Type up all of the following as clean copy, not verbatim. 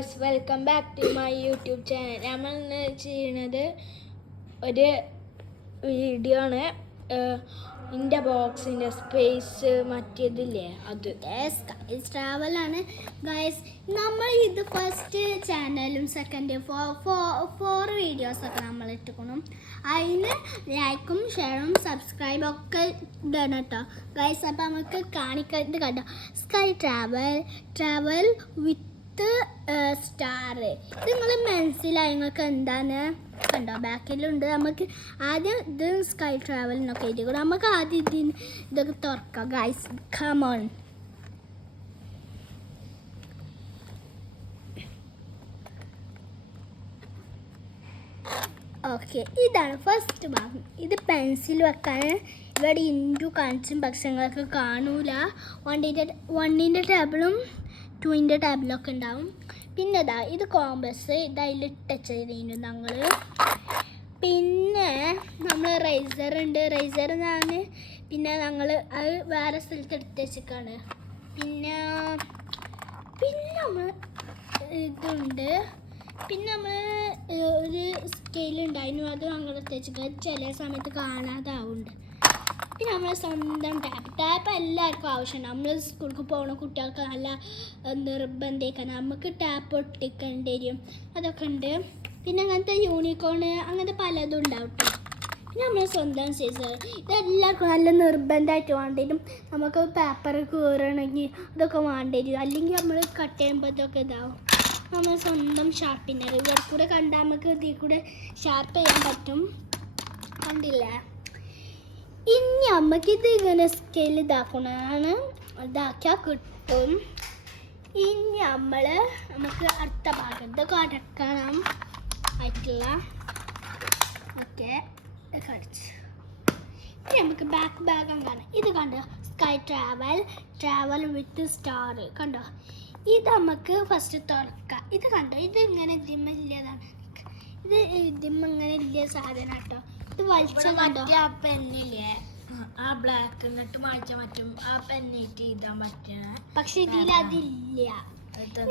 Guys, welcome back to my YouTube channel. നമ്മൾ ഇന്ന് ചെയ്യുന്നത് ഒരു വീഡിയോ ആണ്. എൻ്റെ ബോക്സിൻ്റെ സ്പേസ് മറ്റേതില്ലേ അത് ട്രാവലാണ് ഗൈസ്. നമ്മൾ ഇത് ഫസ്റ്റ് ചാനലും സെക്കൻഡ് ഫോർ വീഡിയോസൊക്കെ നമ്മൾ ഇട്ടുക്കണം. അതിന് ലൈക്കും ഷെയറും സബ്സ്ക്രൈബും ഒക്കെ ഇടണം കേട്ടോ ഗൈസ്. അപ്പം നമുക്ക് കാണിക്കുന്നത് കണ്ടോ, സ്കൈ ട്രാവൽ വിത്ത് സ്റ്റാർ. ഇത് നിങ്ങൾ മനസ്സിലായി നിങ്ങൾക്ക് എന്താണ് കണ്ടോ, ബാക്കിലുണ്ട്. നമുക്ക് ആദ്യം ഇത് സ്കൈ ട്രാവൽ എന്നൊക്കെ എഴുതി. നമുക്ക് ആദ്യം ഇതൊക്കെ തുറക്കാം ഗൈസ്. കമോൺ. ഓക്കെ, ഇതാണ് ഫസ്റ്റ് ഭാഗം. ഇത് പെൻസിൽ വെക്കാൻ ഇവിടെ ഇൻറ്റു കാണിച്ചും പക്ഷങ്ങളൊക്കെ കാണൂല. വണ്ണിൻ്റെ ടേബിളും ടൂവിൻ്റെ ടേബിളൊക്കെ ഉണ്ടാവും. പിന്നെ ഇത് കോമ്പസ്, അതിൽ ടച്ച് ചെയ്തിരുന്നു ഞങ്ങൾ. പിന്നെ നമ്മൾ റൈസർ ഉണ്ട്. റൈസർ ഞാൻ പിന്നെ ഞങ്ങൾ അത് വേറെ സ്ഥലത്ത് എടുത്ത് വെച്ചിട്ടാണ്. പിന്നെ നമ്മൾ ഇതുണ്ട്. പിന്നെ നമ്മൾ ഒരു സ്കെയിലുണ്ടായിരുന്നു, അത് ഞങ്ങൾ എടുത്ത് വെച്ചിട്ട് ചില സമയത്ത് കാണാതാവുന്നുണ്ട്. പിന്നെ നമ്മൾ സ്വന്തം ടാപ്പ് എല്ലാവർക്കും ആവശ്യമുണ്ട്. നമ്മൾ സ്കൂൾക്ക് പോകുന്ന കുട്ടികൾക്ക് നല്ല നിർബന്ധമൊക്കെ നമുക്ക് ടാപ്പ് ഒട്ടിക്കേണ്ടി വരും, അതൊക്കെ ഉണ്ട്. പിന്നെ അങ്ങനത്തെ യൂണിക്കോൺ അങ്ങനത്തെ പലതും ഉണ്ടാവും. പിന്നെ നമ്മൾ സ്വന്തം സീസർ, ഇതെല്ലാവർക്കും നല്ല നിർബന്ധമായിട്ട് വേണ്ടി വരും. നമുക്ക് പേപ്പർ കീറണമെങ്കിൽ ഇതൊക്കെ വേണ്ടി വരും, അല്ലെങ്കിൽ നമ്മൾ കട്ട് ചെയ്യുമ്പോൾ ഇതൊക്കെ ഇതാവും. നമ്മൾ സ്വന്തം ഷാർപ്പിനർ ഇവിടെ കൂടെ കണ്ടാൽ നമുക്ക് ഇതിൽ കൂടെ ഷാർപ്പ് ചെയ്യാൻ പറ്റും, കണ്ടില്ലേ. ഇനി നമുക്കിത് ഇങ്ങനെ സ്കെയിൽ ഇതാക്കണതാണ്, ഇതാക്കിയാൽ കിട്ടും. ഇനി നമുക്ക് അടുത്ത ഭാഗത്ത് കടക്കണം ആയിട്ടുള്ള ഓക്കെ കളിച്ച്. ഇനി നമുക്ക് ബാക്ക് ഭാഗം കാണാം. ഇത് കണ്ടോ, സ്കൈ ട്രാവൽ വിത്ത് സ്റ്റാർ കണ്ടോ. ഇത് നമുക്ക് ഫസ്റ്റ് തുറക്കാം. ഇത് കണ്ടോ, ഇത് ഇങ്ങനെ ഇതിമ്മല്ലേതാണ്. ഇത് ഇതിമ്മ ഇങ്ങനെ ഇല്ല സാധനം കേട്ടോ. ഇത് വലിച്ച കണ്ടോ, ആ പെന്നില്ലേ, ആ ബ്ലാക്ക് എന്നിട്ട് മാറ്റാൻ പറ്റും. ആ പെന്നിട്ട് ഇടാൻ പറ്റണ, പക്ഷെ ഇതിൽ അതില്ല.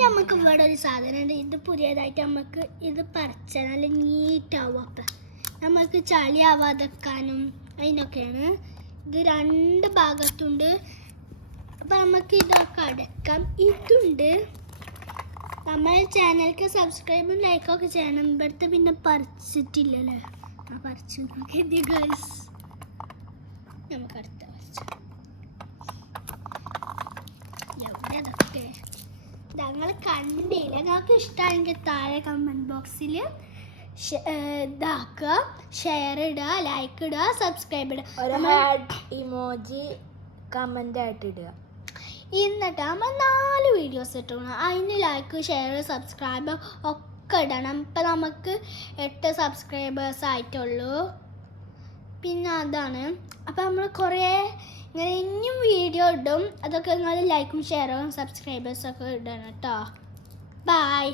നമുക്ക് ഇവിടെ ഒരു സാധനം ഉണ്ട്. ഇത് പുതിയതായിട്ട് നമുക്ക് ഇത് പറിച്ചാൽ നല്ല നീറ്റാവും. അപ്പം നമുക്ക് ചളി ആവാതെക്കാനും അതിനൊക്കെയാണ്. ഇത് രണ്ട് ഭാഗത്തുണ്ട്. അപ്പം നമുക്ക് ഇതൊക്കെ അടക്കാം. ഇതുണ്ട്. നമ്മുടെ ചാനലിക്ക് സബ്സ്ക്രൈബും ലൈക്കൊക്കെ ചെയ്യണം. ഇവിടുത്തെ പിന്നെ പറിച്ചിട്ടില്ലല്ലേ, ആ പറിച്ചു നോക്കിയത് ഗൈസ്. നമുക്ക് അടുത്ത പറിച്ചു എവിടെയൊക്കെ ഞങ്ങൾ കണ്ടില്ല. നിങ്ങൾക്ക് ഇഷ്ടമാണെങ്കിൽ താഴെ കമൻറ്റ് ബോക്സിൽ ഇതാക്കുക, ഷെയർ ഇടുക, ലൈക്ക് ഇടുക, സബ്സ്ക്രൈബ് ഇടുക, ഇമോജി കമൻ്റ് ആയിട്ട് ഇടുക. എന്നിട്ട് നമ്മൾ 4 വീഡിയോസ് ഇട്ടണം. അതിന് ലൈക്ക് ഷെയർ സബ്സ്ക്രൈബ് ഒക്കെ ഇടണം. ഇപ്പം നമുക്ക് 8 സബ്സ്ക്രൈബേഴ്സ് ആയിട്ടുള്ളൂ. പിന്നെ അതാണ്. അപ്പം നമ്മൾ കുറേ ഇങ്ങനെ ഇനിയും വീഡിയോ ഇടും. അതൊക്കെ നിങ്ങൾ ലൈക്കും ഷെയറും സബ്സ്ക്രൈബേഴ്സൊക്കെ ഇടണം കേട്ടോ. ബൈ.